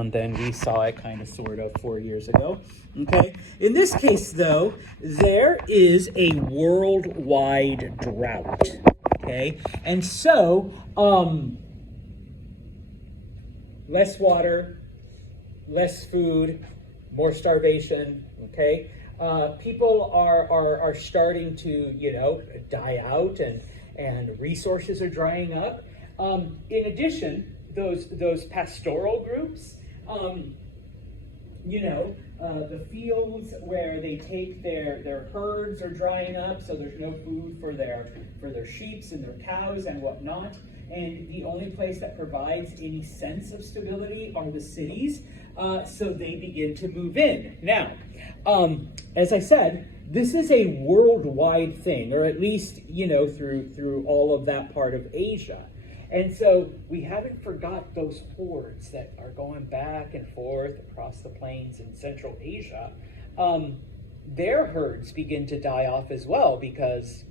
around than we saw it kind of sort of 4 years ago. Okay. In this case, though, there is a worldwide drought. Okay. And so, less water, less food, more starvation. Okay. People are starting to, die out, and resources are drying up. In addition, those pastoral groups, the fields where they take their herds are drying up, so there's no food for their sheep and their cows and whatnot. And the only place that provides any sense of stability are the cities, so they begin to move in. Now, as I said, this is a worldwide thing, or at least, through all of that part of Asia. And so we haven't forgot those hordes that are going back and forth across the plains in Central Asia. Their herds begin to die off as well because,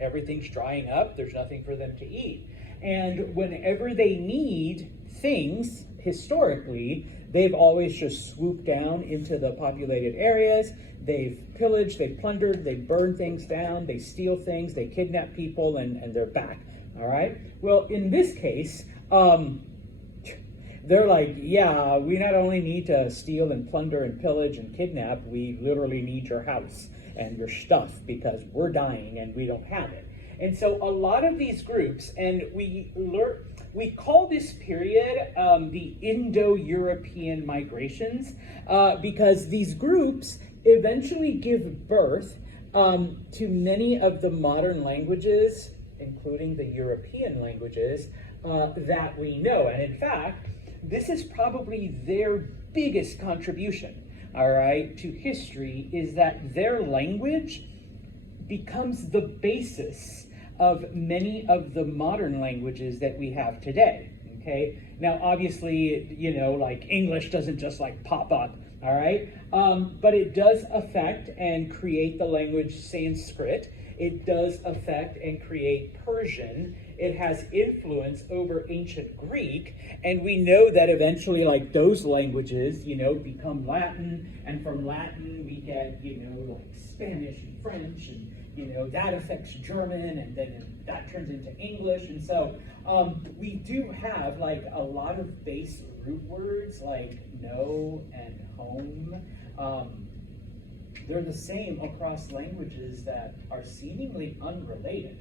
everything's drying up. There's nothing for them to eat. And whenever they need things, historically, they've always just swooped down into the populated areas. They've pillaged, they've plundered, they burn things down, they steal things, they kidnap people, and they're back. All right? Well, in this case, they're like, yeah, we not only need to steal and plunder and pillage and kidnap, we literally need your house and your stuff because we're dying and we don't have it. And so a lot of these groups, and we call this period the Indo-European migrations because these groups eventually give birth to many of the modern languages, including the European languages that we know. And in fact, this is probably their biggest contribution, all right, to history, is that their language becomes the basis of many of the modern languages that we have today, okay? Now, obviously, like English doesn't just like pop up, all right? But it does affect and create the language Sanskrit. It does affect and create Persian. It has influence over ancient Greek, and we know that eventually, like, those languages, become Latin, and from Latin we get, like Spanish and French, and that affects German, and then that turns into English. And so we do have like a lot of base root words like know and home. They're the same across languages that are seemingly unrelated,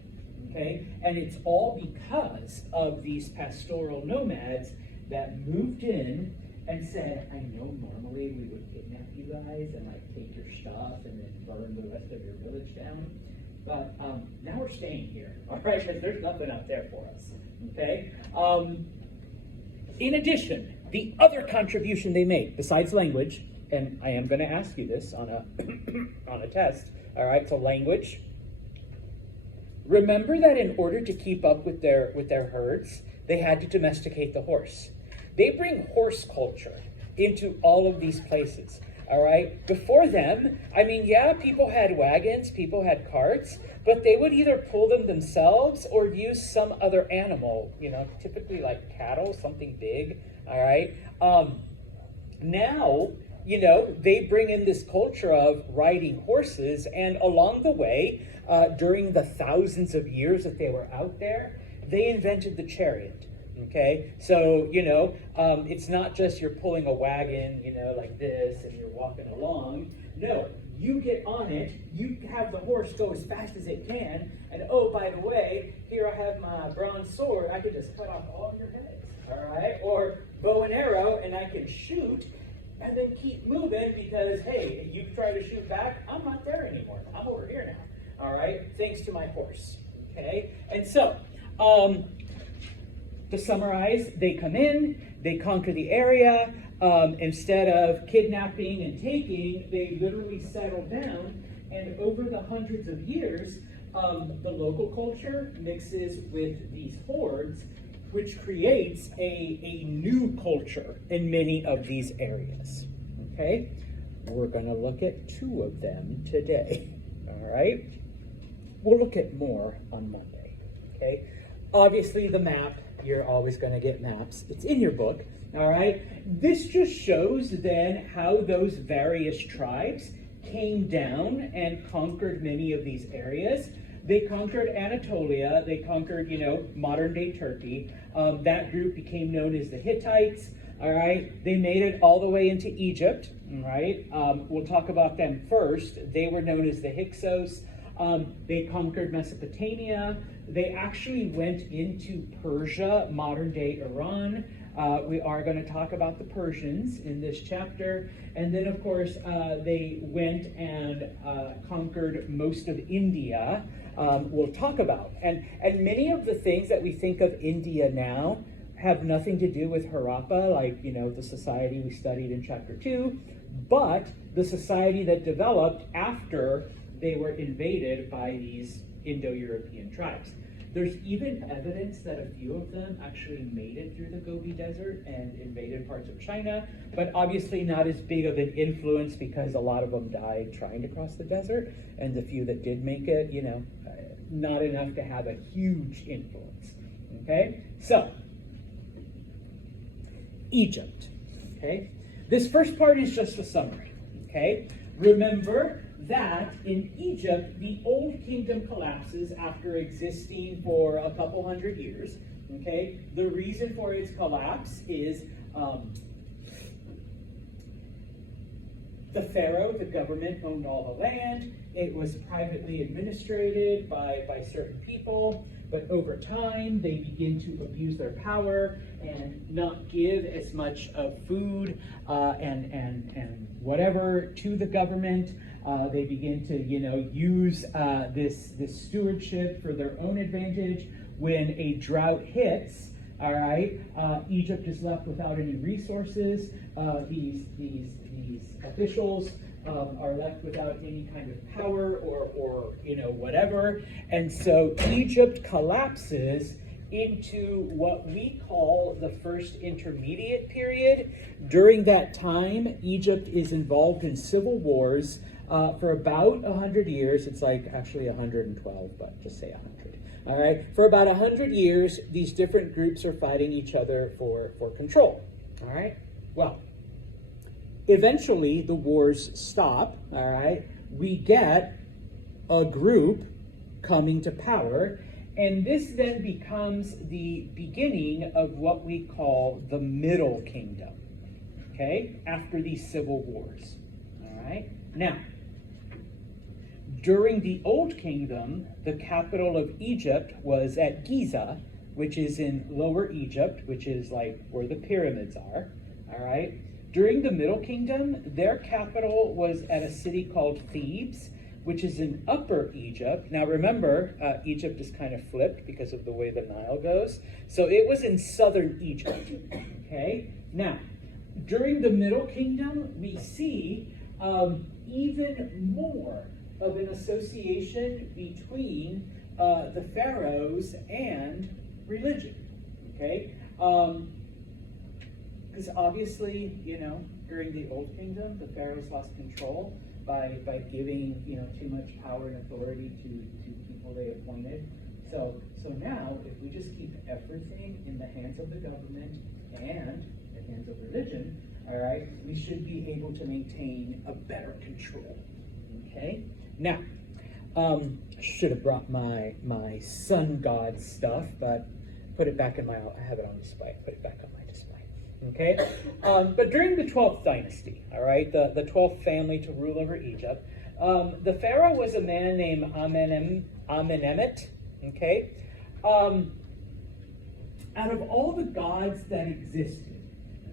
okay? And it's all because of these pastoral nomads that moved in and said, I know normally we would kidnap you guys and like take your stuff and then burn the rest of your village down. But now we're staying here, all right? Because there's nothing up there for us, okay? In addition, the other contribution they made, besides language, and I am going to ask you this on a on a test, all right? So language. Remember that in order to keep up with their herds, they had to domesticate the horse. They bring horse culture into all of these places. All right. Before them, people had wagons, people had carts, but they would either pull them themselves or use some other animal, typically like cattle, something big. All right. Now, they bring in this culture of riding horses, and along the way, during the thousands of years that they were out there, they invented the chariot. Okay, so, it's not just you're pulling a wagon, like this, and you're walking along. No, you get on it, you have the horse go as fast as it can, and oh, by the way, here I have my bronze sword, I can just cut off all your heads, all right? Or bow and arrow, and I can shoot, and then keep moving because, hey, you try to shoot back, I'm not there anymore. I'm over here now, all right? Thanks to my horse, okay? And so, to summarize, they come in, they conquer the area. Instead of kidnapping and taking, they literally settle down. And over the hundreds of years, the local culture mixes with these hordes, which creates a new culture in many of these areas. Okay? We're going to look at 2 of them today. All right? We'll look at more on Monday. Okay? Obviously, the map. You're always going to get maps. It's in your book. All right, this just shows then how those various tribes came down and conquered many of these areas. They conquered Anatolia. They conquered, modern day Turkey. That group became known as the Hittites. All right, they made it all the way into Egypt. All right, we'll talk about them first. They were known as the Hyksos. They conquered Mesopotamia. They actually went into Persia, modern day Iran. We are going to talk about the Persians in this chapter. And then, of course, they went and conquered most of India. We'll talk about. And many of the things that we think of India now have nothing to do with Harappa, like, the society we studied in chapter 2, but the society that developed after they were invaded by these Indo-European tribes. There's even evidence that a few of them actually made it through the Gobi Desert and invaded parts of China, but obviously not as big of an influence because a lot of them died trying to cross the desert, and the few that did make it, not enough to have a huge influence. Okay, so Egypt. Okay, this first part is just a summary. Okay, remember that in Egypt, the Old Kingdom collapses after existing for a couple hundred years. Okay, the reason for its collapse is the pharaoh, the government, owned all the land. It was privately administrated by certain people, but over time they begin to abuse their power and not give as much of food and whatever to the government. They begin to, use this stewardship for their own advantage. When a drought hits, all right, Egypt is left without any resources. These officials are left without any kind of power or whatever, and so Egypt collapses into what we call the first intermediate period. During that time, Egypt is involved in civil wars for about 100 years. It's like actually 112, but just say 100. All right, for about 100 years, these different groups are fighting each other for control. All right, well, eventually the wars stop. All right, we get a group coming to power, and this then becomes the beginning of what we call the Middle Kingdom. Okay, after these civil wars. All right, now, during the Old Kingdom, the capital of Egypt was at Giza, which is in Lower Egypt, which is like where the pyramids are. All right. During the Middle Kingdom, their capital was at a city called Thebes, which is in Upper Egypt. Now remember, Egypt is kind of flipped because of the way the Nile goes. So it was in southern Egypt. Okay. Now, during the Middle Kingdom, we see even more of an association between the pharaohs and religion. Okay. Because obviously, during the Old Kingdom, the pharaohs lost control by giving, too much power and authority to people they appointed. So now, if we just keep everything in the hands of the government and the hands of religion, all right, we should be able to maintain a better control. Okay. Now, I should have brought my sun god stuff, but put it back in I have it on display. Put it back on my display. Okay, but during the 12th dynasty, all right, the 12th family to rule over Egypt, the pharaoh was a man named Amenemhet. Okay, out of all the gods that existed,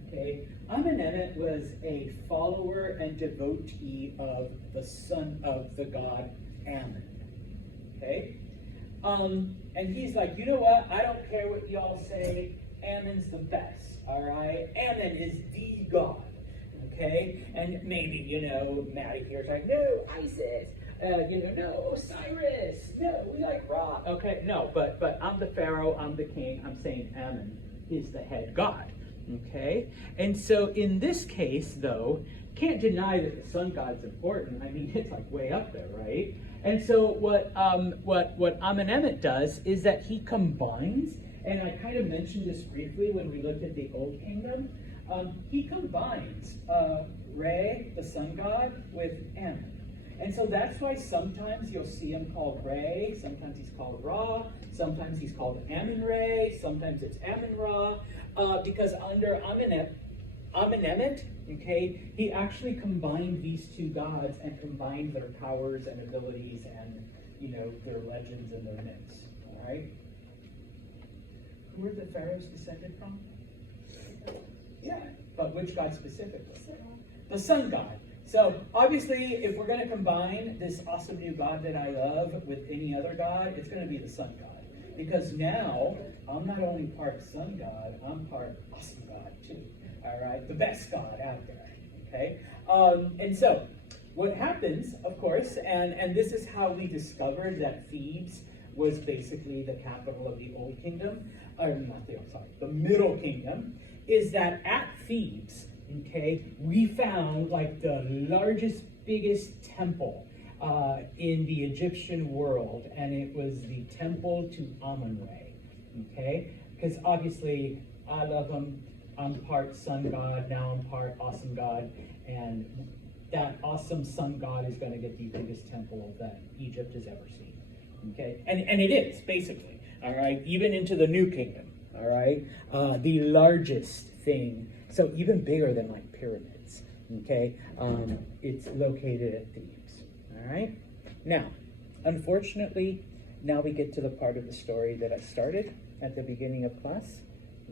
okay, Amenemhet was a follower and devotee of the son of the god Ammon. Okay, and he's like, you know what? I don't care what y'all say. Ammon's the best. All right, Ammon is the god. Okay, and maybe Maddie here's like, no, Isis. No, Osiris. No, we like Ra. Okay, no, but I'm the pharaoh. I'm the king. I'm saying Ammon is the head god. Okay, and so in this case, though, can't deny that the sun god's important. I mean, it's like way up there, right? And so what Amenemhet does is that he combines, and I kind of mentioned this briefly when we looked at the Old Kingdom. he combines Re, the sun god, with Ammon. And so that's why sometimes you'll see him called Re, sometimes he's called Ra, sometimes he's called Ammon-Re, sometimes it's Ammon-Ra, because under Amenemhet, okay, he actually combined these two gods and combined their powers and abilities and, their legends and their myths, all right? Who are the pharaohs descended from? Yeah, but which god specifically? The sun god. So obviously, if we're going to combine this awesome new god that I love with any other god, it's going to be the sun god. Because now, I'm not only part sun god, I'm part awesome god too. All right, the best god out there. Okay, and so what happens, of course, and this is how we discovered that Thebes was basically the capital of the Old Kingdom, or not the Old, sorry, the Middle Kingdom, is that at Thebes, okay, we found like the largest, biggest temple in the Egyptian world, and it was the temple to Amun-Re, okay? Because obviously, I love him. I'm part sun god, now I'm part awesome god, and that awesome sun god is going to get the biggest temple that Egypt has ever seen, okay? And it is, basically, all right? Even into the New Kingdom, all right? The largest thing, so even bigger than like pyramids, okay? It's located at Thebes, all right? Now, unfortunately, now we get to the part of the story that I started at the beginning of class,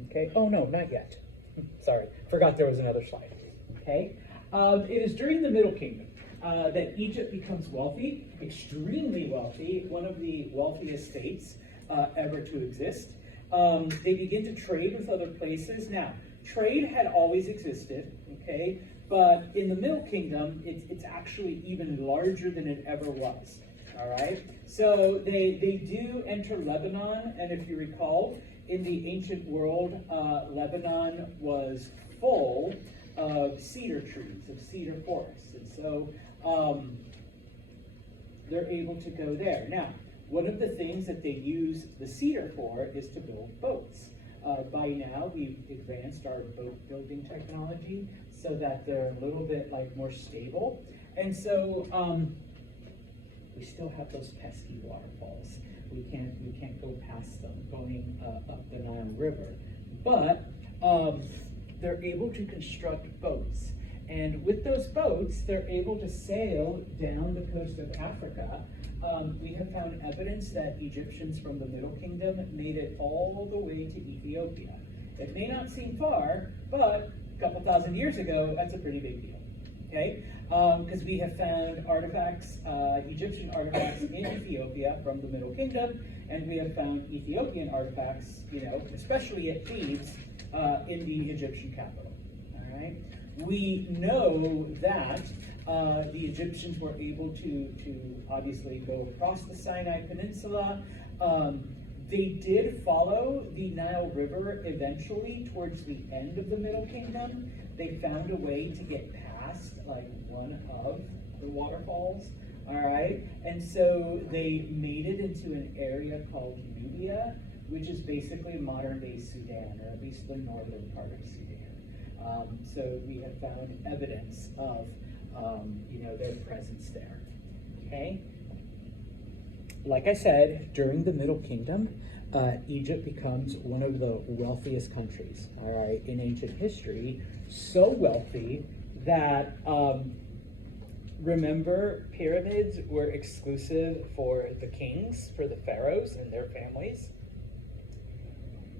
okay? Oh no, not yet. Sorry, forgot there was another slide, okay? It is during the Middle Kingdom that Egypt becomes wealthy, extremely wealthy, one of the wealthiest states ever to exist. They begin to trade with other places. Now, trade had always existed, okay? But in the Middle Kingdom, it's actually even larger than it ever was, all right? So they do enter Lebanon, and if you recall, in the ancient world, Lebanon was full of cedar trees, of cedar forests, and so they're able to go there. Now, one of the things that they use the cedar for is to build boats. By now, we've advanced our boat building technology so that they're a little bit like more stable. And so we still have those pesky waterfalls. We can't go past them going up the Nile River. But they're able to construct boats. And with those boats, they're able to sail down the coast of Africa. We have found evidence that Egyptians from the Middle Kingdom made it all the way to Ethiopia. It may not seem far, but a couple thousand years ago, that's a pretty big deal, okay? Because we have found artifacts, Egyptian artifacts in Ethiopia from the Middle Kingdom, and we have found Ethiopian artifacts, especially at Thebes, in the Egyptian capital, all right? We know that the Egyptians were able to obviously go across the Sinai Peninsula. They did follow the Nile River eventually towards the end of the Middle Kingdom. They found a way to get past like one of the waterfalls, all right? And so they made it into an area called Nubia, which is basically modern-day Sudan, or at least the northern part of Sudan. So we have found evidence of their presence there, okay? Like I said, during the Middle Kingdom, Egypt becomes one of the wealthiest countries, all right, in ancient history. So wealthy that, remember, pyramids were exclusive for the kings, for the pharaohs and their families.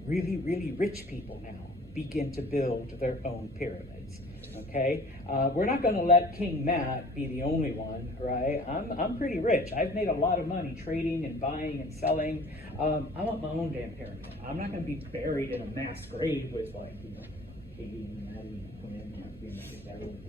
Really, really rich people now begin to build their own pyramids. Okay, we're not going to let King Matt be the only one, right? I'm pretty rich. I've made a lot of money trading and buying and selling. I want my own damn pyramid. I'm not going to be buried in a mass grave with Katie and Maddie and Quinn.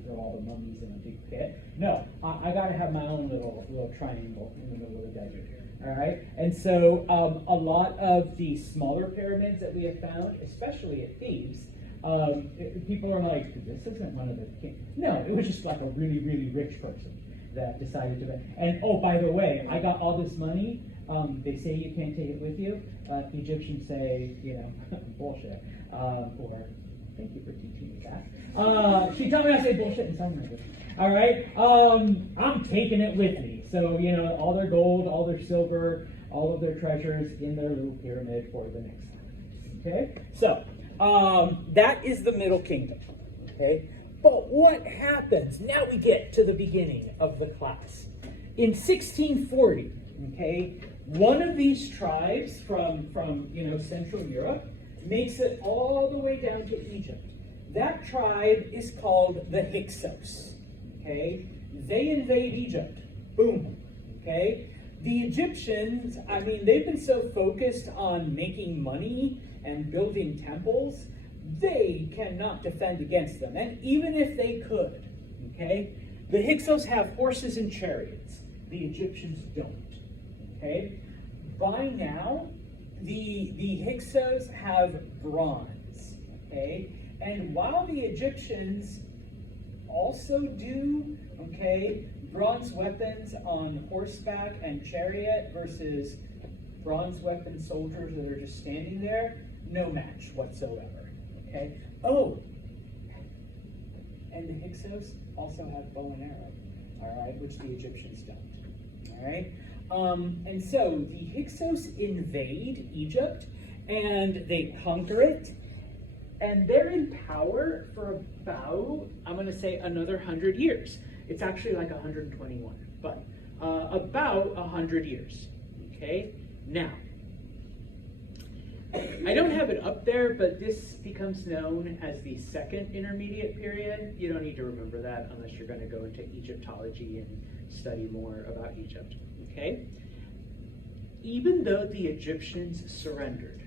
Throw all the mummies in a big pit. No, I got to have my own little triangle in the middle of the desert. All right, and so a lot of the smaller pyramids that we have found, especially at Thebes, people are like, this isn't one of the kings. No, it was just like a really, really rich person that decided to. And oh, by the way, I got all this money. They say you can't take it with you. Egyptians say, bullshit. Or Thank you for teaching me that. She taught me how to say bullshit in sign language. All right. I'm taking it with me. So, all their gold, all their silver, all of their treasures in their little pyramid for the next time. Okay? So, that is the Middle Kingdom. Okay? But what happens? Now we get to the beginning of the class. In 1640, okay, one of these tribes from Central Europe makes it all the way down to Egypt. That tribe is called the Hyksos. Okay? They invade Egypt. Boom. Okay? The Egyptians, they've been so focused on making money and building temples, they cannot defend against them. And even if they could, okay, the Hyksos have horses and chariots. The Egyptians don't. Okay? By now, the Hyksos have bronze. Okay? And while the Egyptians also do, okay, bronze weapons on horseback and chariot versus bronze weapon soldiers that are just standing there, no match whatsoever. Okay? Oh, and the Hyksos also have bow and arrow, all right, which the Egyptians don't. All right? And so the Hyksos invade Egypt and they conquer it, and they're in power for about, I'm going to say, another 100 years. It's actually like 121, but about 100 years. Okay? Now, I don't have it up there, but this becomes known as the Second Intermediate Period. You don't need to remember that unless you're going to go into Egyptology and study more about Egypt. Okay? Even though the Egyptians surrendered,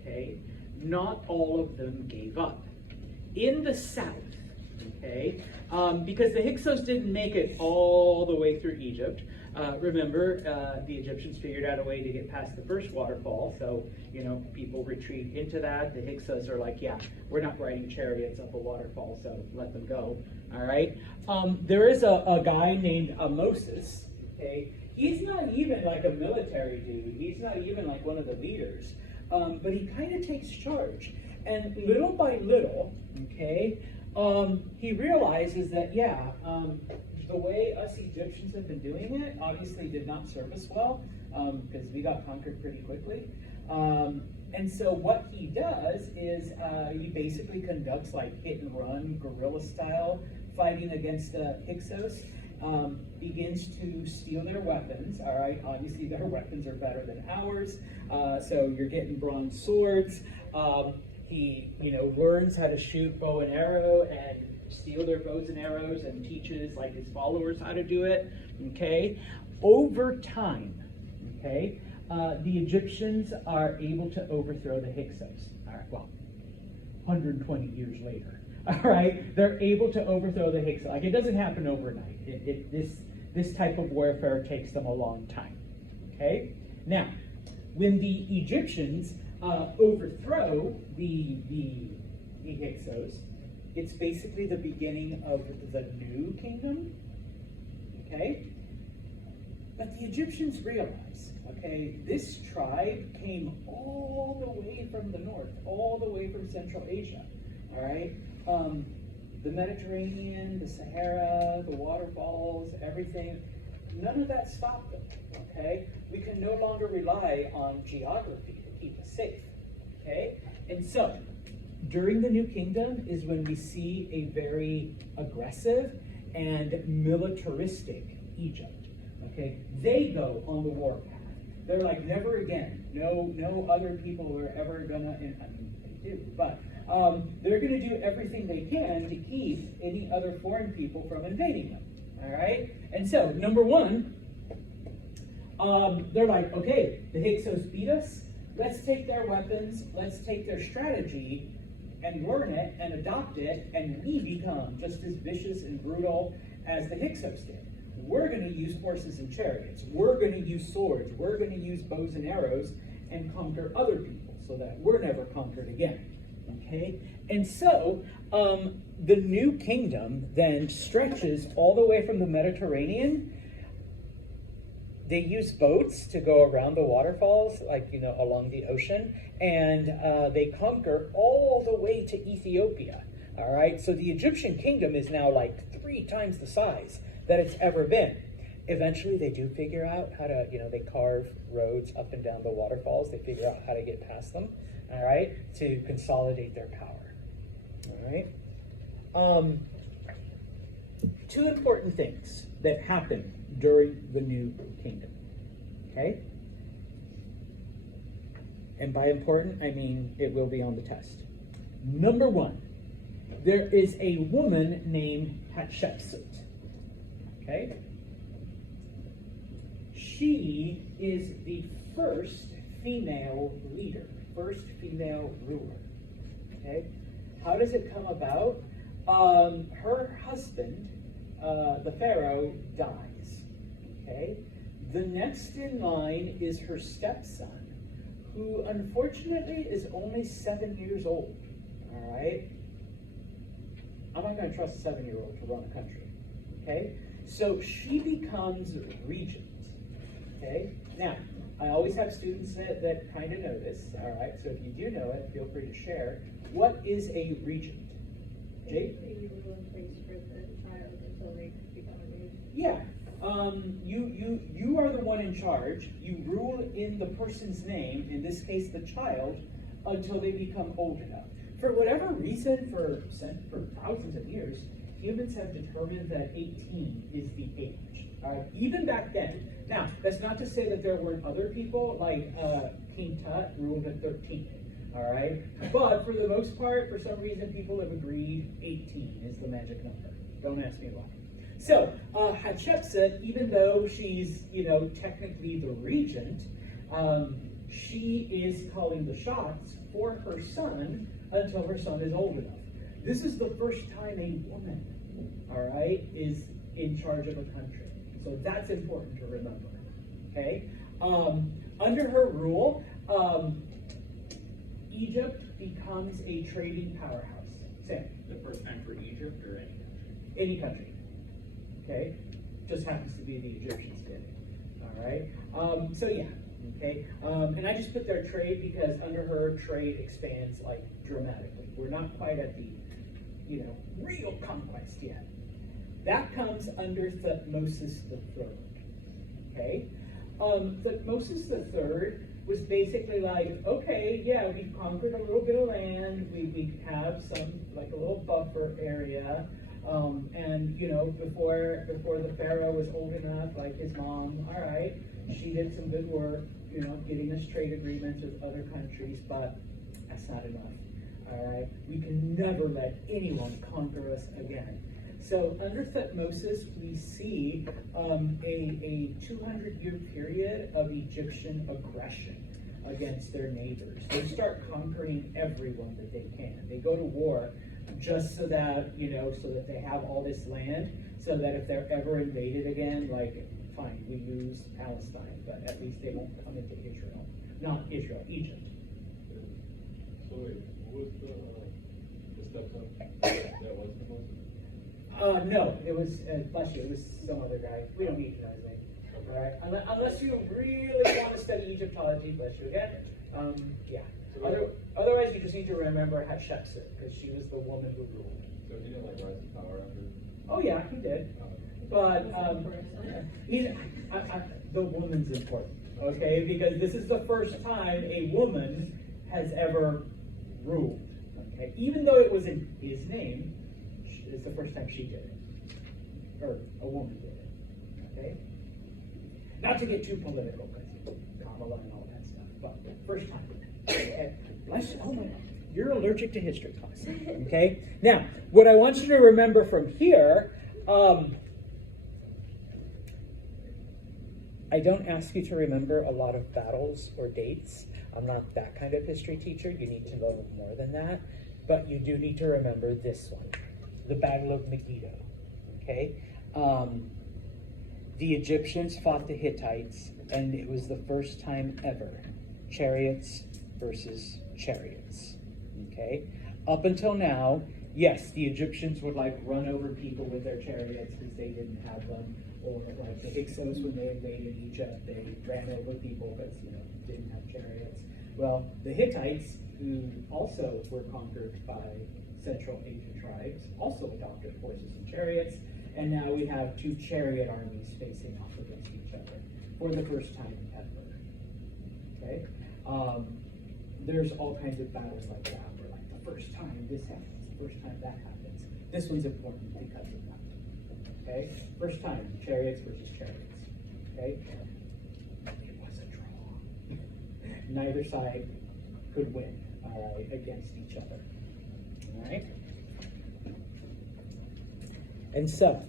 okay, not all of them gave up. In the south, okay, because the Hyksos didn't make it all the way through Egypt. Remember, the Egyptians figured out a way to get past the first waterfall, so, people retreat into that. The Hyksos are like, yeah, we're not riding chariots up a waterfall, so let them go, all right? There is a guy named Moses, okay? He's not even like a military dude. He's not even like one of the leaders, but he kind of takes charge. And little by little, okay, he realizes that, the way us Egyptians have been doing it obviously did not serve us well, because we got conquered pretty quickly. And so what he does is he basically conducts like hit and run, guerrilla style fighting against the Hyksos, begins to steal their weapons, all right? Obviously their weapons are better than ours, so you're getting bronze swords. He, learns how to shoot bow and arrow and steal their bows and arrows and teaches like his followers how to do it, okay? Over time, okay, the Egyptians are able to overthrow the Hyksos. All right, well, 120 years later, all right, they're able to overthrow the Hyksos. Like, it doesn't happen overnight. This type of warfare takes them a long time, okay? Now, when the Egyptians overthrow the Hyksos, it's basically the beginning of the new kingdom, okay? But the Egyptians realize, okay, this tribe came all the way from the north, all the way from Central Asia, all right? The Mediterranean, the Sahara, the waterfalls, everything, none of that stopped them, okay? We can no longer rely on geography to keep us safe, okay? And so, during the New Kingdom is when we see a very aggressive and militaristic Egypt, okay? They go on the warpath. They're like, never again. No other people are ever gonna, and I mean, they do, but they're gonna do everything they can to keep any other foreign people from invading them, all right? And so, number one, they're like, okay, the Hyksos beat us. Let's take their weapons, let's take their strategy, and learn it and adopt it, and we become just as vicious and brutal as the Hyksos did. We're going to use horses and chariots. We're going to use swords. We're going to use bows and arrows and conquer other people so that we're never conquered again. Okay? And so, the new kingdom then stretches all the way from the Mediterranean they use boats to go around the waterfalls, like, along the ocean, and they conquer all the way to Ethiopia. All right, so the Egyptian kingdom is now like 3 times the size that it's ever been. Eventually, they do figure out how to, they carve roads up and down the waterfalls. They figure out how to get past them, all right, to consolidate their power. All right. 2 important things that happen during the New Kingdom. Okay? And by important, I mean it will be on the test. Number 1, there is a woman named Hatshepsut. Okay? She is the first female leader, first female ruler. Okay? How does it come about? Her husband, the Pharaoh, dies. Okay? The next in line is her stepson, who unfortunately is only 7 years old. All right? I'm not going to trust a 7-year-old to run a country. Okay? So she becomes regent. Okay? Now, I always have students that kind of know this. All right? So if you do know it, feel free to share. What is a regent? Jake? You rule in place for the child until they become of age. Yeah. You are the one in charge. You rule in the person's name, in this case the child, until they become old enough. For whatever reason, for thousands of years, humans have determined that 18 is the age. Even back then. Now, that's not to say that there weren't other people, like King Tut ruled at 13. All right? But for the most part, for some reason, people have agreed 18 is the magic number. Don't ask me why. So, Hatshepsut, even though she's, technically the regent, she is calling the shots for her son until her son is old enough. This is the first time a woman, all right, is in charge of a country. So that's important to remember, okay? Under her rule, Egypt becomes a trading powerhouse. Sam? The first time for Egypt or any country? Any country. Okay? Just happens to be the Egyptians did it. All right? So yeah. Okay? And I just put their trade because under her, trade expands like dramatically. We're not quite at the, real conquest yet. That comes under Thutmose III. Okay? Thutmose III was basically like, okay, yeah, we've conquered a little bit of land, we have some, like a little buffer area, and, before the Pharaoh was old enough, like his mom, all right, she did some good work, getting us trade agreements with other countries, but that's not enough, all right? We can never let anyone conquer us again. So under Thutmose, we see a 200-year period of Egyptian aggression against their neighbors. They start conquering everyone that they can. They go to war just so that, so that they have all this land, so that if they're ever invaded again, like, fine, we lose Palestine, but at least they won't come into Israel. Not Israel, Egypt. So wait, who was the stepson? That was the most? No, it was, bless you, it was some other guy. We don't need to know his name. All right? Unless you really want to study Egyptology, bless you again. Yeah. Otherwise, you just need to remember Hatshepsut, because she was the woman who ruled. So he didn't rise to power after? Oh, yeah, he did. But the woman's important, okay? Because this is the first time a woman has ever ruled, okay? Even though it was in his name, it's the first time she did it, or a woman did it, okay? Not to get too political, because Kamala and all that stuff, but first time. Okay? Oh my God, you're allergic to history class, okay? Now, what I want you to remember from here, I don't ask you to remember a lot of battles or dates. I'm not that kind of history teacher. You need to know more than that, but you do need to remember this one. The Battle of Megiddo, okay? The Egyptians fought the Hittites, and it was the first time ever, chariots versus chariots, okay? Up until now, yes, the Egyptians would like run over people with their chariots because they didn't have them, or like the Hyksos when they invaded Egypt, they ran over people because didn't have chariots. Well, the Hittites, who also were conquered by Central Asian tribes, also adopted horses and chariots, and now we have two chariot armies facing off against each other for the first time ever. Okay, there's all kinds of battles like that where like the first time this happens, the first time that happens. This one's important because of that. Okay, first time chariots versus chariots. Okay, it was a draw. Neither side could win. All right, against each other. All right, and so.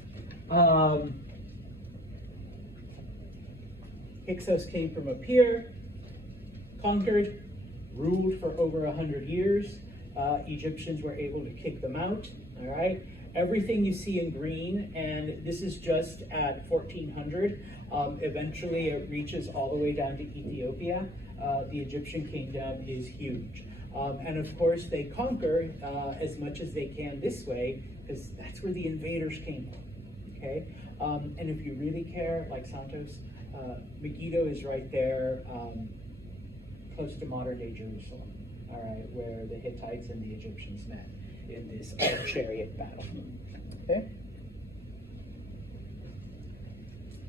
Hyksos came from up here, conquered, ruled for over 100 years. Egyptians were able to kick them out, all right? Everything you see in green, and this is just at 1400. Eventually it reaches all the way down to Ethiopia. The Egyptian kingdom is huge. And of course they conquer as much as they can this way, because that's where the invaders came from, okay? And if you really care, like Santos, Megiddo is right there, close to modern day Jerusalem, all right, where the Hittites and the Egyptians met in this chariot battle. Okay?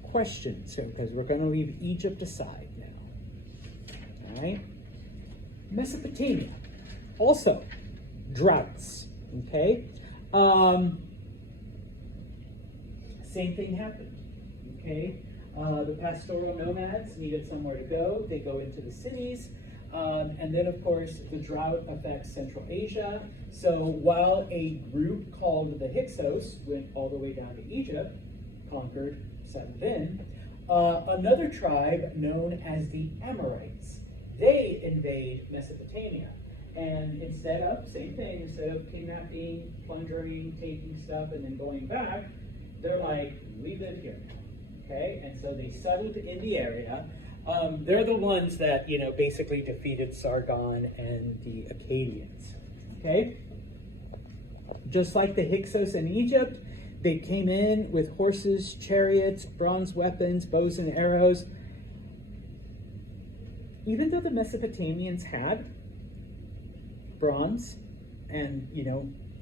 Questions, because we're going to leave Egypt aside now. All right? Mesopotamia, also droughts. Okay? Same thing happened. Okay? The pastoral nomads needed somewhere to go. They go into the cities. And then, of course, the drought affects Central Asia. So while a group called the Hyksos went all the way down to Egypt, conquered, settled in, another tribe known as the Amorites, they invade Mesopotamia. And instead of kidnapping, plundering, taking stuff, and then going back, they're like, we live here. Okay, and so they settled in the area. They're the ones that, basically defeated Sargon and the Akkadians. Okay? Just like the Hyksos in Egypt, they came in with horses, chariots, bronze weapons, bows and arrows. Even though the Mesopotamians had bronze and,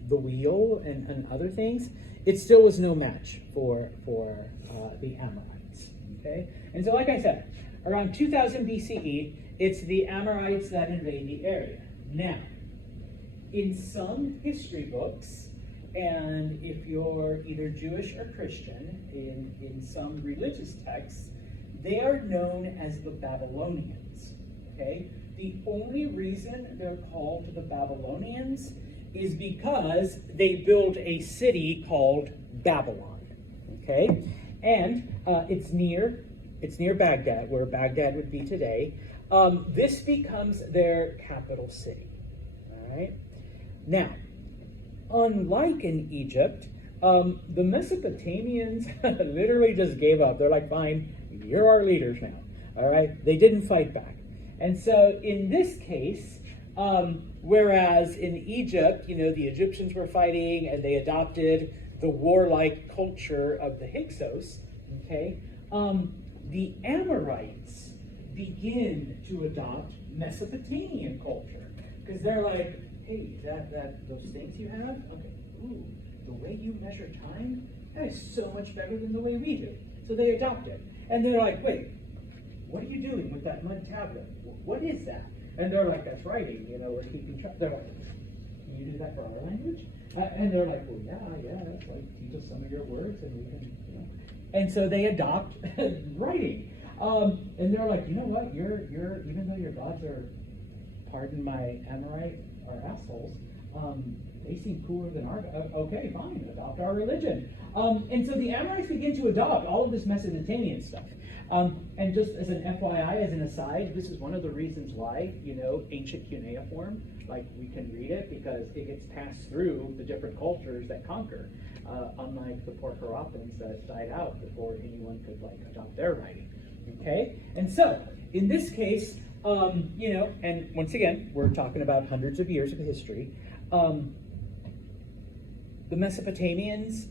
the wheel and other things, it still was no match for the Amorites. Okay? And so, like I said, around 2000 BCE, it's the Amorites that invade the area. Now, in some history books, and if you're either Jewish or Christian, in some religious texts, they are known as the Babylonians. Okay? The only reason they're called the Babylonians is because they built a city called Babylon. Okay? And it's near Baghdad, where Baghdad would be today. This becomes their capital city. All right? Now, unlike in Egypt, the Mesopotamians literally just gave up. They're like, fine, you're our leaders now. All right? They didn't fight back. And so in this case, whereas in Egypt, the Egyptians were fighting and they adopted the warlike culture of the Hyksos, okay, the Amorites begin to adopt Mesopotamian culture because they're like, hey, those things you have, okay, ooh, the way you measure time, that is so much better than the way we do. So they adopt it, and they're like, wait, what are you doing with that mud tablet? What is that? And they're like, that's writing. We're keeping track. They're like, can you do that for our language? And they're like, well, yeah, that's like teach us some of your words, and we can, And so they adopt writing. And they're like, you know what? You're even though your gods are, pardon my Amorite, are assholes. They seem cooler than our. Okay, fine, adopt our religion. And so the Amorites begin to adopt all of this Mesopotamian stuff. And just as an FYI, as an aside, this is one of the reasons why, ancient cuneiform, like we can read it because it gets passed through the different cultures that conquer, unlike the poor Harappans that died out before anyone could adopt their writing. Okay? And so, in this case, and once again, we're talking about hundreds of years of history. the Mesopotamians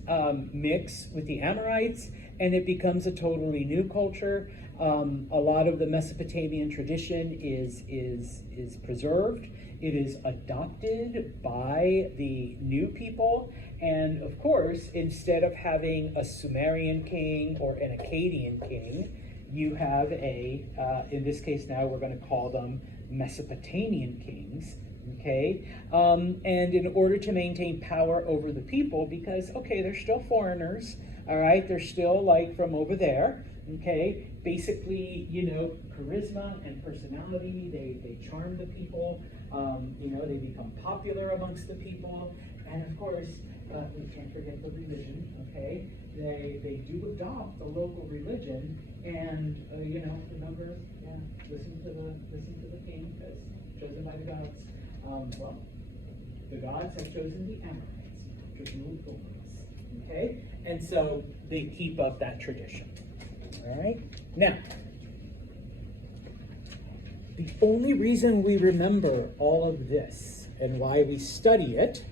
mix with the Amorites, and it becomes a totally new culture. A lot of the Mesopotamian tradition is preserved. It is adopted by the new people. And of course, instead of having a Sumerian king or an Akkadian king, you have in this case now we're going to call them Mesopotamian kings. Okay, and in order to maintain power over the people, because, okay, they're still foreigners, all right, they're still like from over there, okay, basically, charisma and personality, they charm the people, they become popular amongst the people, and of course, we can't forget the religion, okay, they do adopt the local religion, and, remember, listen to the king, because chosen by the gods. Well, the gods have chosen the Amorites to rule over us. Okay? And so they keep up that tradition. All right? Now, the only reason we remember all of this and why we study it,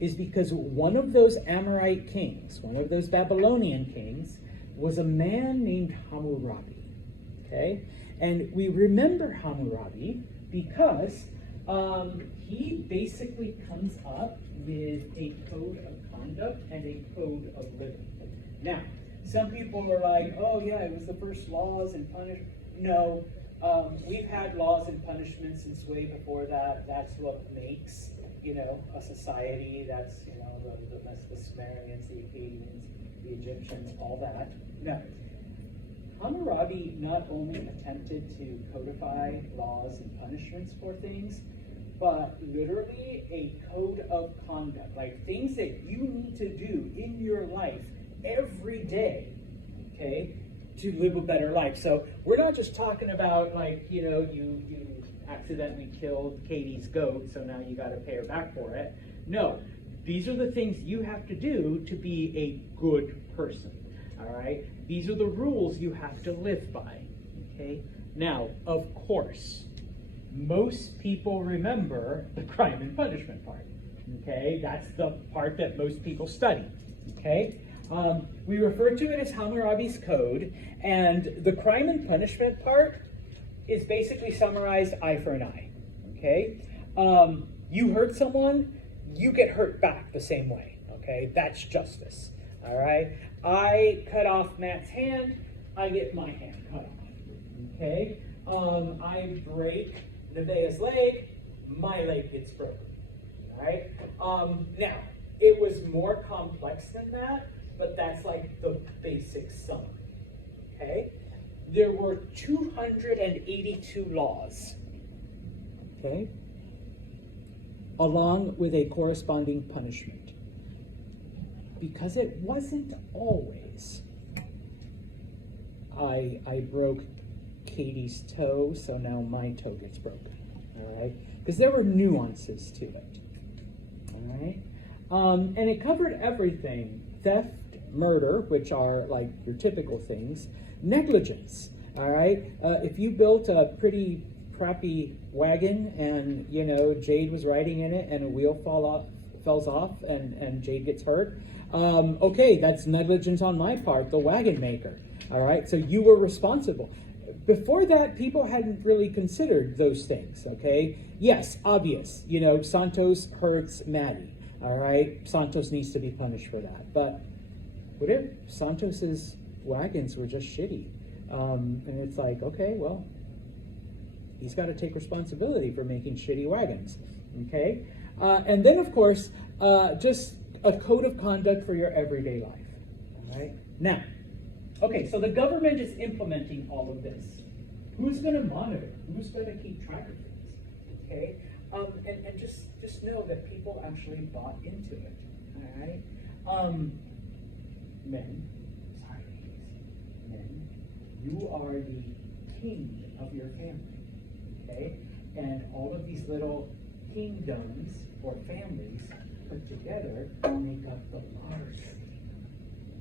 is because one of those Amorite kings, one of those Babylonian kings, was a man named Hammurabi. Okay? And we remember Hammurabi because he basically comes up with a code of conduct and a code of living. Now, some people are like, oh yeah, it was the first laws and punishment. No, we've had laws and punishments since way before that. That's what makes, a society. That's, the Sumerians, the Akkadians, the Egyptians, all that. No. Hammurabi not only attempted to codify laws and punishments for things, but literally a code of conduct, like things that you need to do in your life every day, okay, to live a better life. So we're not just talking about you accidentally killed Katie's goat, so now you got to pay her back for it. No, these are the things you have to do to be a good person. All right, these are the rules you have to live by. Okay, now of course, most people remember the crime and punishment part. Okay, that's the part that most people study. Okay, we refer to it as Hammurabi's Code, and the crime and punishment part is basically summarized eye for an eye. Okay, you hurt someone, you get hurt back the same way. Okay, that's justice. All right, I cut off Matt's hand, I get my hand cut off. Okay, I break Nevaeh's leg, my leg gets broken. All right, now it was more complex than that, but that's like the basic summary. Okay, there were 282 laws. Okay, along with a corresponding punishment. Because it wasn't always, I broke Katie's toe, so now my toe gets broken, all right? Because there were nuances to it, all right? And it covered everything: theft, murder, which are like your typical things, negligence, all right? If you built a pretty crappy wagon and, Jade was riding in it and a wheel falls off and Jade gets hurt, okay, that's negligence on my part, the wagon maker. All right, so you were responsible. Before that, people hadn't really considered those things. Okay, yes, obvious. Santos hurts Maddie. All right, Santos needs to be punished for that. But what if Santos's wagons were just shitty? And it's like, okay, well, he's got to take responsibility for making shitty wagons. Okay, and then of course, just a code of conduct for your everyday life. All right. Now, okay, so the government is implementing all of this. Who's going to monitor? Who's going to keep track of things? Okay, and just know that people actually bought into it. All right. Men, you are the king of your family. Okay, and all of these little kingdoms or families put together make up the large kingdom.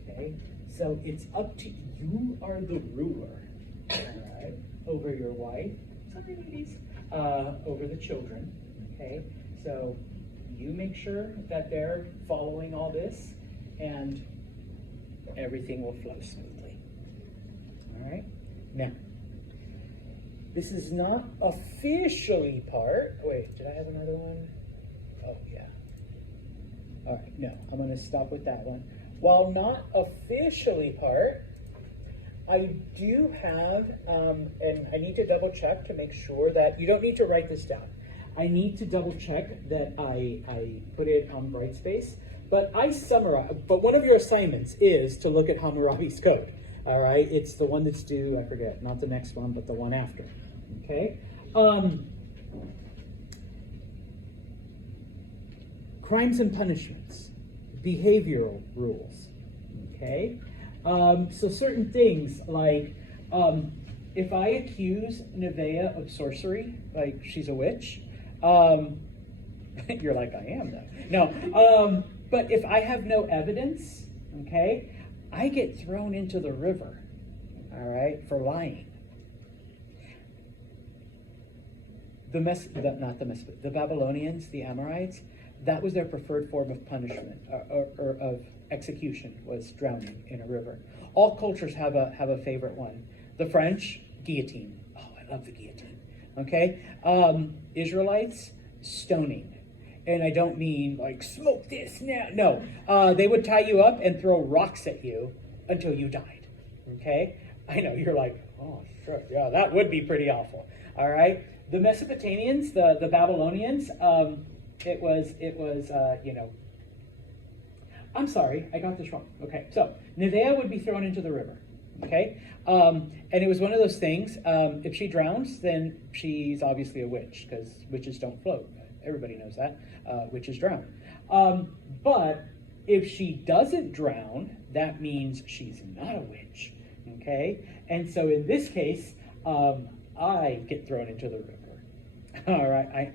Okay, so it's up to you are the ruler, all right, over your wife, sorry ladies, over the children. Okay, so you make sure that they're following all this, and everything will flow smoothly. All right? Now, this is not officially part. Wait, did I have another one? Oh, yeah. All right, no, I'm going to stop with that one. While not officially part, I do have, and I need to double check to make sure that, you don't need to write this down. I need to double check that I put it on Brightspace, but I summarize, but one of your assignments is to look at Hammurabi's code. All right, it's the one that's due, I forget, not the next one, but the one after. Okay? Crimes and punishments, behavioral rules. Okay? So certain things like if I accuse Nevaeh of sorcery, like she's a witch, you're like, I am though. No, but if I have no evidence, okay, I get thrown into the river, all right, for lying. The Babylonians, the Amorites, that was their preferred form of punishment or of execution, was drowning in a river. All cultures have a favorite one. The French, guillotine. Oh, I love the guillotine. Okay, Israelites, stoning. And I don't mean like smoke this now. No, they would tie you up and throw rocks at you until you died. Okay, I know you're like, oh, sure, yeah, that would be pretty awful. All right, the Mesopotamians, the Babylonians, it was I'm sorry, I got this wrong. Okay, so Nevaeh would be thrown into the river. Okay, and it was one of those things. If she drowns, then she's obviously a witch, because witches don't float. Everybody knows that. Witches drown. But if she doesn't drown, that means she's not a witch. Okay, and so in this case, I get thrown into the river. All right,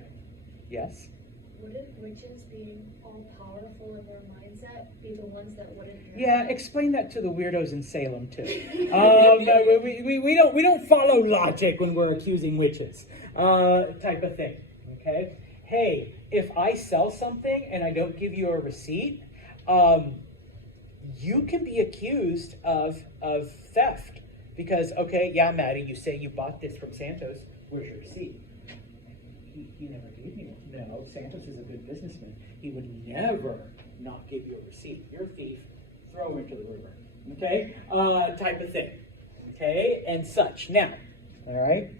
yes. Wouldn't witches being all powerful in their mindset be the ones that wouldn't? Yeah, explain that to the weirdos in Salem too. No, we don't follow logic when we're accusing witches, type of thing. Okay. Hey, if I sell something and I don't give you a receipt, you can be accused of theft because, okay, yeah, Maddie, you say you bought this from Santos. Where's your receipt? He never gave me one. No, Santos is a good businessman. He would never not give you a receipt. You're a thief. Throw him into the river. Okay? Type of thing. Okay? And such. Now, all right?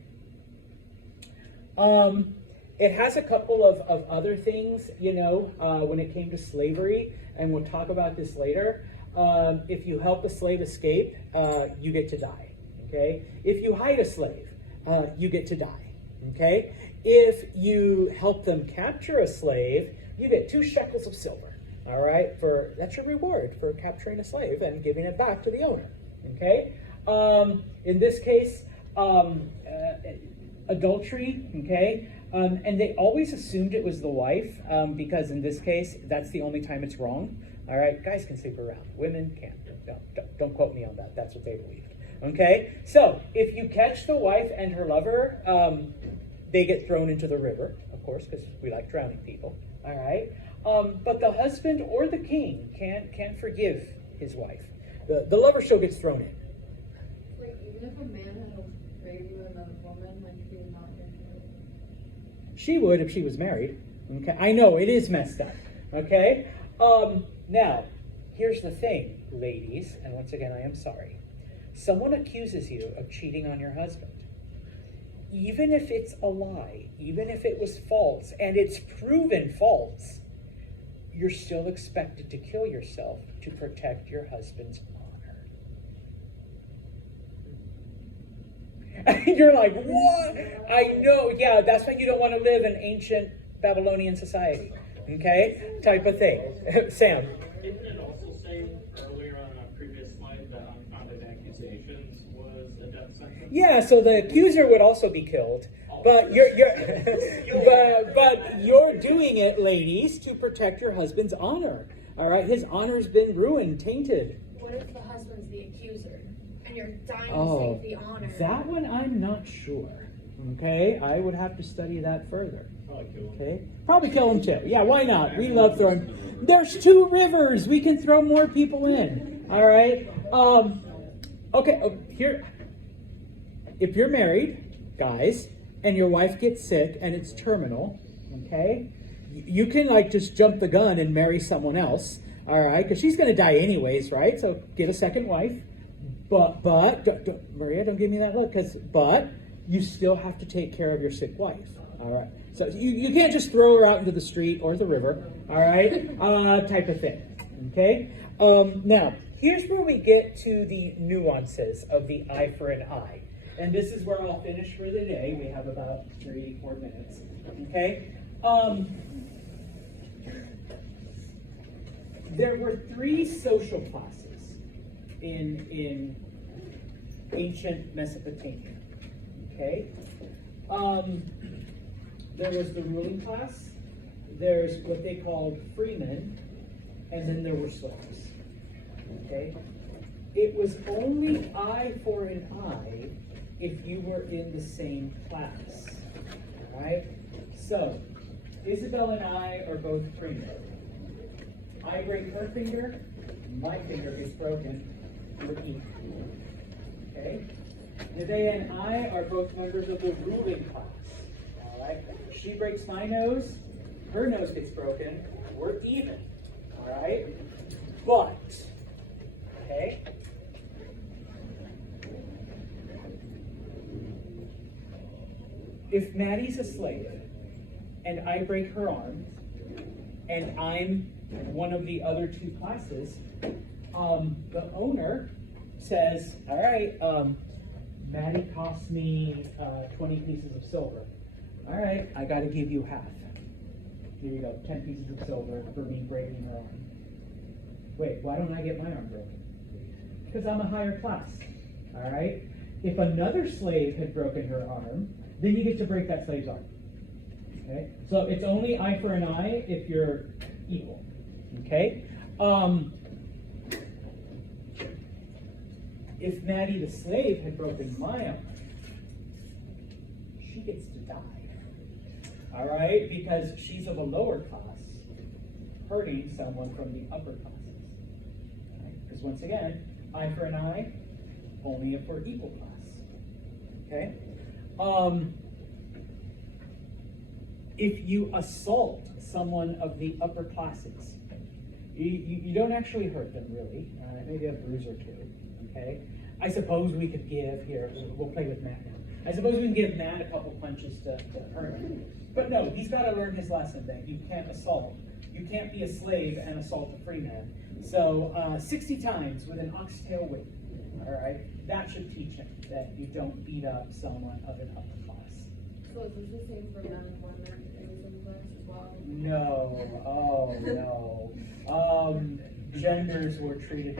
It has a couple of other things, when it came to slavery, and we'll talk about this later. If you help a slave escape, you get to die. Okay? If you hide a slave, you get to die. Okay? If you help them capture a slave, you get 2 shekels of silver. All right? That's your reward for capturing a slave and giving it back to the owner. Okay? In this case, adultery. Okay? And they always assumed it was the wife because in this case, that's the only time it's wrong. All right? Guys can sleep around. Women can't. Don't quote me on that. That's what they believed. Okay? So if you catch the wife and her lover, they get thrown into the river, of course, because we like drowning people. All right? But the husband or the king can't forgive his wife. The lover still gets thrown in. Like, even if a man had afraid of another woman, like, he would not get married. She would if she was married. Okay? I know, it is messed up. Okay? Now, here's the thing, ladies, and once again, I am sorry. Someone accuses you of cheating on your husband. Even if it's a lie, even if it was false, and it's proven false, you're still expected to kill yourself to protect your husband's honor. You're like, what? I know, yeah, that's why you don't want to live in ancient Babylonian society. Okay? Type of thing. Sam. Didn't it also say earlier on a previous slide that unfounded accusations was a death sentence? Yeah, so the accuser would also be killed, but but you're doing it, ladies, to protect your husband's honor. All right, his honor's been ruined, tainted. What if the husband's the accuser and you're dying to Oh, save the honor? that one I'm not sure. Okay, I would have to study that further. Probably kill him. Okay, probably kill him too. Yeah, why not? We love throwing. There's 2 rivers. We can throw more people in. All right. Okay. Here, if you're married, guys, and your wife gets sick and it's terminal, okay, you can like just jump the gun and marry someone else. All right, because she's going to die anyways, right? So get a second wife. But Maria, don't give me that look. But you still have to take care of your sick wife. All right. So you can't just throw her out into the street or the river. All right. Type of thing. Okay. Now here's where we get to the nuances of the eye for an eye, and this is where I'll finish for the day. We have about 3-4 minutes. Okay. There were 3 social classes in ancient Mesopotamia. Okay? There was the ruling class, there's what they called freemen, and then there were slaves. Okay? It was only eye for an eye if you were in the same class. Alright? So, Isabel and I are both freemen. I break her finger, my finger gets broken, we're equal. Okay? Nevaeh and I are both members of the ruling class. Alright? She breaks my nose, her nose gets broken, we're even. Alright? But, okay? If Maddie's a slave and I break her arm, and I'm one of the other 2 classes, the owner says, all right, Maddie cost me 20 pieces of silver. All right, I got to give you half. Here you go, 10 pieces of silver for me breaking her arm. Wait, why don't I get my arm broken? Because I'm a higher class. All right? If another slave had broken her arm, then you get to break that slave's arm. Okay? So it's only eye for an eye if you're equal. Okay? If Maddie the slave had broken my arm, she gets to die. All right? Because she's of a lower class, hurting someone from the upper classes. Because once again, eye for an eye, only if we're equal class. Okay? If you assault someone of the upper classes, you don't actually hurt them, really. Maybe a bruise or 2, okay? I suppose we could give, here, we'll play with Matt now. I suppose we can give Matt a couple punches to hurt him. But no, he's got to learn his lesson that you can't assault. You can't be a slave and assault a free man. So 60 times with an oxtail whip, all right? That should teach him that you don't beat up someone of an upper class. So is this the same for men and women in some class as well? No, oh no. Genders were treated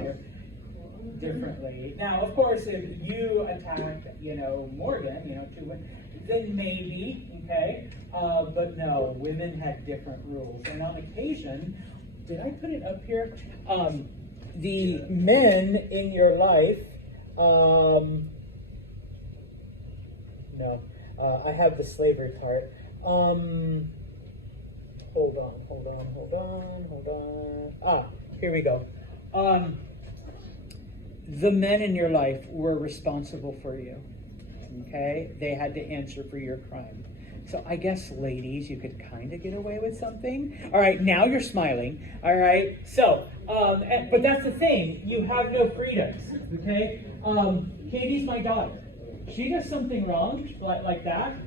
differently. Now, of course, if you attack, Morgan, 2 women, then maybe, okay? But no, women had different rules. And on occasion, did I put it up here? The men in your life, no, I have the slavery part. Hold on. Ah, here we go. The men in your life were responsible for you. Okay? They had to answer for your crime. So I guess, ladies, you could kind of get away with something. All right, now you're smiling. All right, so, but that's the thing. You have no freedoms. Okay? Katie's my daughter. She does something wrong like that.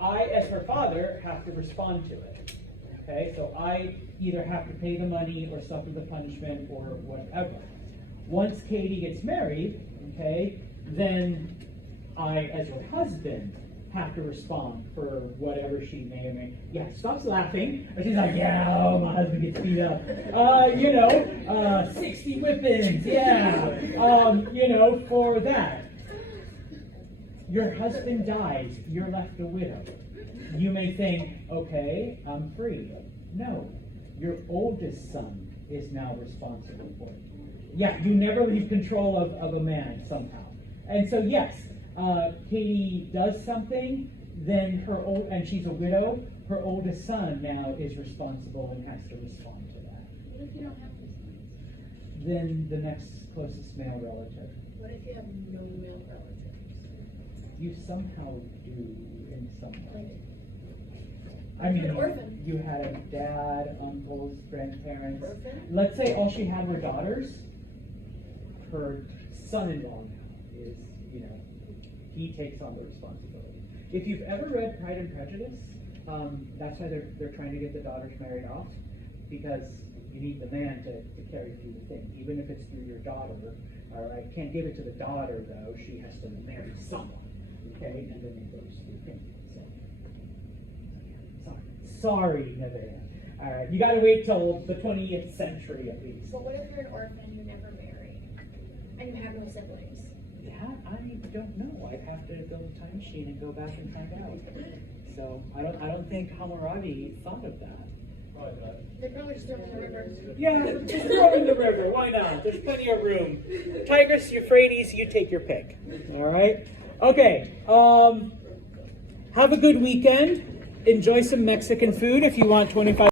I, as her father, have to respond to it. Okay? So I either have to pay the money or suffer the punishment or whatever. Once Katie gets married, okay, then I, as her husband, have to respond for whatever she may or may. Yeah, stops laughing. She's like, yeah, oh, my husband gets beat up. 60 whippings, yeah. For that. Your husband dies, you're left a widow. You may think, okay, I'm free. No, your oldest son is now responsible for it. Yeah, you never leave control of a man somehow. And so, yes, Katie does something, then and she's a widow, her oldest son now is responsible and has to respond to that. What if you don't have those things? Then the next closest male relative. What if you have no male relatives? You somehow do in some way. Like, I mean, an orphan. you had a dad, uncles, grandparents. Orphan? Let's say all she had were daughters. Her son-in-law now is, he takes on the responsibility. If you've ever read Pride and Prejudice, that's why they're trying to get the daughters married off, because you need the man to carry through the thing, even if it's through your daughter. All right, can't give it to the daughter though; she has to marry someone. Okay, and then it goes through him. So, sorry, Nevaeh. All right, you got to wait till the 20th century at least. But what if you're an orphan who never married and you have no siblings? That I don't know. I'd have to go to Time Machine and go back and find out. So I don't think Hammurabi thought of that. Probably not. They probably just throw them in the river. Yeah, just throw in the river. Why not? There's plenty of room. Tigris, Euphrates, you take your pick. All right. Okay. Have a good weekend. Enjoy some Mexican food if you want 25.